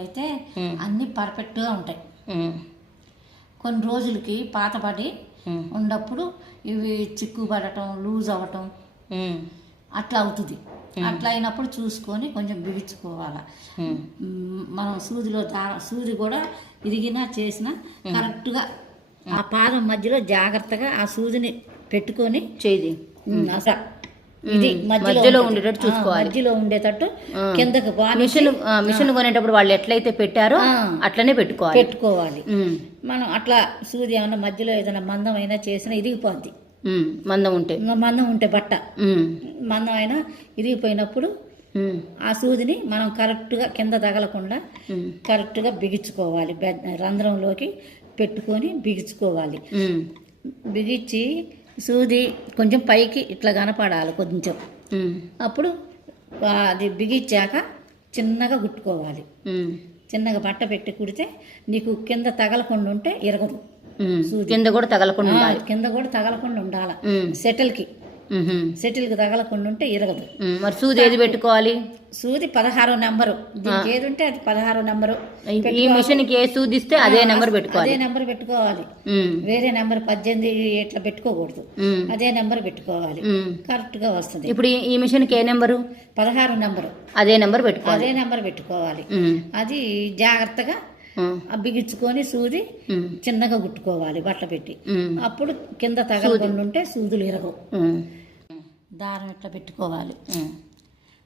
అయితే అన్నీ పర్ఫెక్ట్గా ఉంటాయి. ఉమ్, కొన్ని రోజులకి పాతబడి ఉమ్, ఉన్నప్పుడు ఇవి చిక్కు పడటం లూజ్ అవ్వటం అట్లా అవుతుంది. అట్లా అయినప్పుడు చూసుకొని కొంచెం బిగించుకోవాలి. మనం సూదిలో దా సూది కూడా ఇరిగినా చేసినా కరెక్ట్గా ఆ పాదం మధ్యలో జాగ్రత్తగా ఆ సూదిని పెట్టుకొని అట్లా ఇది మధ్యలో. ఉండేటట్టు చూసుకోవాలి. మధ్యలో ఉండేటట్టు కిందకి మిషన్ మిషన్ కొనేటప్పుడు వాళ్ళు ఎట్లయితే పెట్టారో. అట్లనే పెట్టుకోవాలి. పెట్టుకోవాలి. మనం అట్లా సూది ఏమన్నా మధ్యలో ఏదైనా మందం అయినా చేసినా ఇరిగిపోద్ది. మందం ఉంటే. ఇంకా మందం ఉంటే బట్ట. మందం అయినా ఇరిగిపోయినప్పుడు ఆ సూదిని మనం కరెక్ట్గా కింద తగలకుండా కరెక్ట్గా బిగించుకోవాలి. రంధ్రంలోకి పెట్టుకొని బిగించుకోవాలి. బిగించి సూది కొంచెం పైకి ఇట్లా కనపడాలి కొంచెం. అప్పుడు అది బిగించాక చిన్నగా కుట్టుకోవాలి. చిన్నగా బట్ట పెట్టి కుడితే నీకు కింద తగలకుండా ఉంటే ఇరగదు. కింద కూడా తగలకుండా కింద కూడా తగలకుండా ఉండాలి. సెటిల్కి సెటిల్కి తగలకుండా ఉంటే ఇరగదు. మరి సూది ఏది పెట్టుకోవాలి? సూది పదహారో నెంబరు. దీనికి ఏది ఉంటే అది పదహారో నెంబరు. ఈ- ఈ మిషన్కి ఏ సూది ఇస్తే అదే నెంబర్ పెట్టుకోవాలి. అదే నెంబర్ పెట్టుకోవాలి. వేరే నెంబర్ పద్దెనిమిది ఇట్లా పెట్టుకోకూడదు. అదే నెంబర్ పెట్టుకోవాలి. కరెక్ట్గా వస్తుంది. ఇప్పుడు ఈ- ఈ మిషన్కి ఏ నెంబరు? పదహారు నెంబరు. అదే నెంబర్ పెట్టుకోవాలి. అదే నెంబర్ పెట్టుకోవాలి. అది జాగ్రత్తగా బిగించుకొని సూది చిన్నగా కుట్టుకోవాలి బట్ట పెట్టి. అప్పుడు కింద తగలకుండా ఉంటే సూదులు ఇరగవు. దారం ఇట్లా పెట్టుకోవాలి?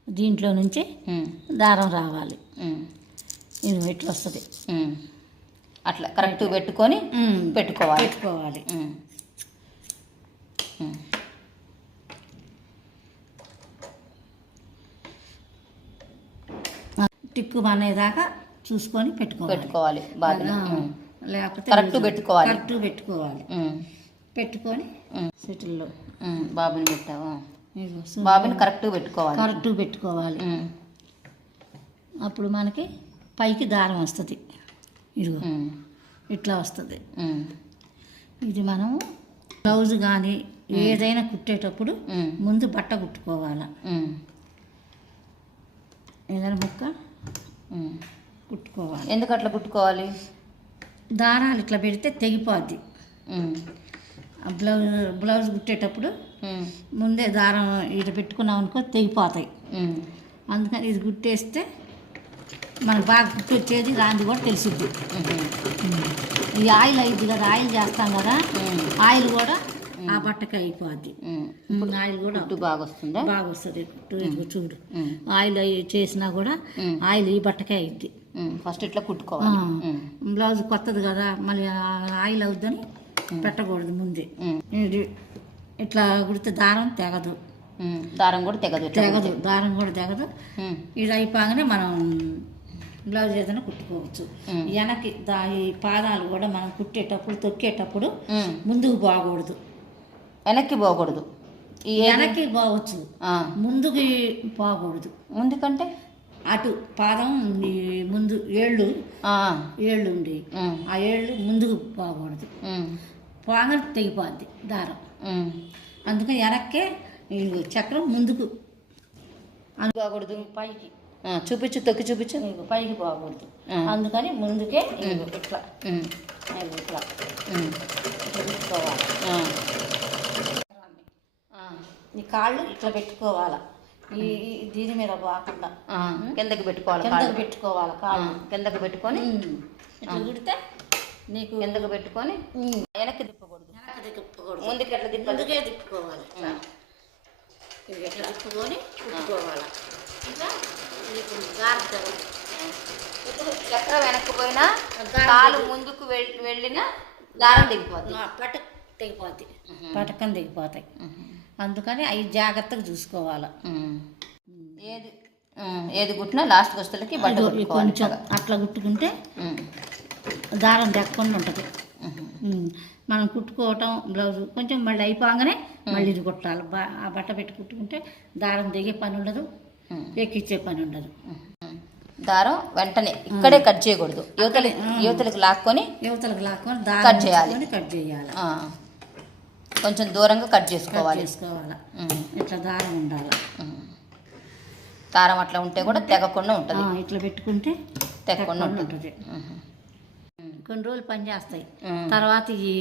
దీంట్లో నుంచి దారం రావాలి. ఇది ఇట్లా వస్తుంది. అట్లా కరెక్ట్ పెట్టుకొని పెట్టుకోవాలి. పెట్టుకోవాలి. టిక్కు అనేదాకా చూసుకొని పెట్టుకోవాలి. పెట్టుకోవాలి లేకపోతే కరెక్ట్ పెట్టుకోవాలి. కరెక్ట్ పెట్టుకోవాలి. పెట్టుకొని సిటీల్లో. బాబుని పెట్టావా? బాబుని కరెక్ట్ పెట్టుకోవాలి. కరెక్ట్ పెట్టుకోవాలి. అప్పుడు మనకి పైకి దారం వస్తుంది. ఇదిగో ఇట్లా వస్తుంది. ఇది మనం బ్లౌజ్ కానీ ఏదైనా కుట్టేటప్పుడు ముందు బట్ట కుట్టుకోవాలి? ఏదైనా ముక్క. కుట్టుకోవాలి. ఎందుకు అట్లా కుట్టుకోవాలి? దారాలు ఇట్లా పెడితే తెగిపోద్ది. బ్లౌజ్ బ్లౌజ్ కుట్టేటప్పుడు ముందే దారం ఇటు పెట్టుకున్నాం అనుకో తెగిపోతాయి. అందుకని ఇది కుట్టేస్తే మనకు బాగా కుట్టొచ్చేది రాంది కూడా తెలిసిద్ది. ఈ ఆయిల్ అయింది కదా ఆయిల్ చేస్తాం కదా ఆయిల్ కూడా ఆ బట్టకి అయిపోద్ది. ఆయిల్ కూడా కుట్టు బాగా వస్తుందా బాగా వస్తుంది కుట్టు చూడు. ఆయిల్ చేసినా కూడా. ఆయిల్ ఈ బట్టకే అయింది. ఫస్ట్ ఇట్లా కుట్టుకోవాలి. బ్లౌజ్ కొత్తది కదా మళ్ళీ ఆయిల్ అవుద్దని పెట్టకూడదు ముందే. ఇది ఇట్లా కుడితే దారం తెగదు. దారం కూడా తెగదు తెగదు దారం కూడా తెగదు. ఇది అయిపోగానే మనం బ్లౌజ్ ఏదైనా కుట్టుకోవచ్చు. వెనక్కి దా ఈ పాదాలు కూడా మనం కుట్టేటప్పుడు తొక్కేటప్పుడు. ముందుకు పోకూడదు. వెనక్కి పోకూడదు? వెనక్కి పోవచ్చు. ముందుకి పోకూడదు. ముందుకంటే అటు పాదం ముందు ఏళ్ళు. ఏళ్ళు ఉండి ఆ. ఏళ్ళు ముందుకు పోకూడదు. పోగానే తెగిపోద్ది దారం. అందుకని వెనక్కే చక్రం ముందుకు. అది పోకూడదు పైకి. చూపించు తొక్కి చూపించు. ఇదిగో పైకి పోకూడదు. అందుకని ముందుకే ఇట్లా. ఇట్లా. పెట్టుకోవాలి. ఈ కాళ్ళు ఇట్లా పెట్టుకోవాలి? ఈ దీని మీద పోకుండా కిందకి పెట్టుకోవాలి కిందకు. పెట్టుకోవాలి కిందకి పెట్టుకొని. ఇట్లా నీకు కిందకి పెట్టుకొని. వెనక్కి తిప్పకూడదు. వెనక్కి తిప్పకూడదు. ముందుకి ఎట్లా తిప్పాలి? ముందుకే తిప్పుకోవాలి. ఇట్లా తిప్పుకొని కుట్టుకోవాలి ఇంకా జాగ్రత్తగా. ఇప్పుడు చక్ర వెనక్కి పోయినా కాలు ముందుకు వెళ్- వెళ్ళినా దారం దిగిపోద్ది. ఆ, పటక్ తెగిపోతాయి పటకం తెగిపోతాయి అందుకని అవి జాగ్రత్తగా చూసుకోవాలి. ఏది? ఏది కుట్టినా లాస్ట్ వస్తువులకి బట్ట కుట్టుకోవాలి కొంచెం అట్లా కుట్టుకుంటే దారం దక్కకుండా ఉంటుంది. మనం కుట్టుకోవటం బ్లౌజ్ కొంచెం మళ్ళీ అయిపోగానే మళ్ళీ ఇది కుట్టాలి. ఆ బట్ట పెట్టి కుట్టుకుంటే దారం దిగే పని ఉండదు. ఎక్కిచ్చే పని ఉండదు. దారం వెంటనే ఇక్కడే కట్ చేయకూడదు. యువతలి యువతలకు లాక్కొని యువతలకు లాక్కొని కట్ చేయాలి. కట్ చేయాలి. కొంచెం దూరంగా కట్ చేసుకోవాలి. ఇట్లా దారం ఉండాలి. దారం అట్లా ఉంటే కూడా తెగకుండా ఉంటుంది. ఇట్లా పెట్టుకుంటే తెగకుండా ఉంటుంది. కొన్ని రోజులు పని చేస్తాయి. తర్వాత ఈ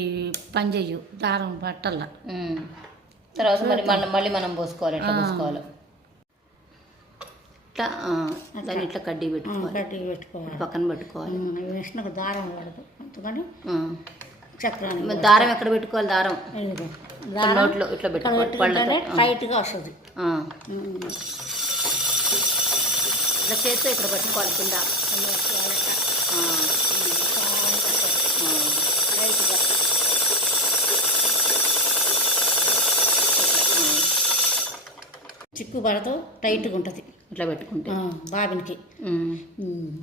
పని చెయ్యు దారం పట్టల్లా. ఉమ్. తర్వాత మరి మనం మళ్ళీ మనం పోసుకోవాలి ఎట్లా పోసుకోవాలి. ఇట్లా దాన్ని ఇట్లా కడ్డీ పెట్టుకోవాలి. గట్టిగా పెట్టుకోవాలి. పక్కన పెట్టుకోవాలి. వేసిన దారం పడదు అందుకని. చక్రాన్ని దారం ఎక్కడ పెట్టుకోవాలి? దారం. నోట్లో ఇట్లా పెట్టుకోవాలి పళ్ళతో. టైట్గా వస్తుంది. ఇట్లా చేత్తో ఇక్కడ పెట్టుకోవాలి కింద. చిక్కు పడదు టైట్గా ఉంటుంది. ఇట్లా పెట్టుకుంటే. బాబిన్కి.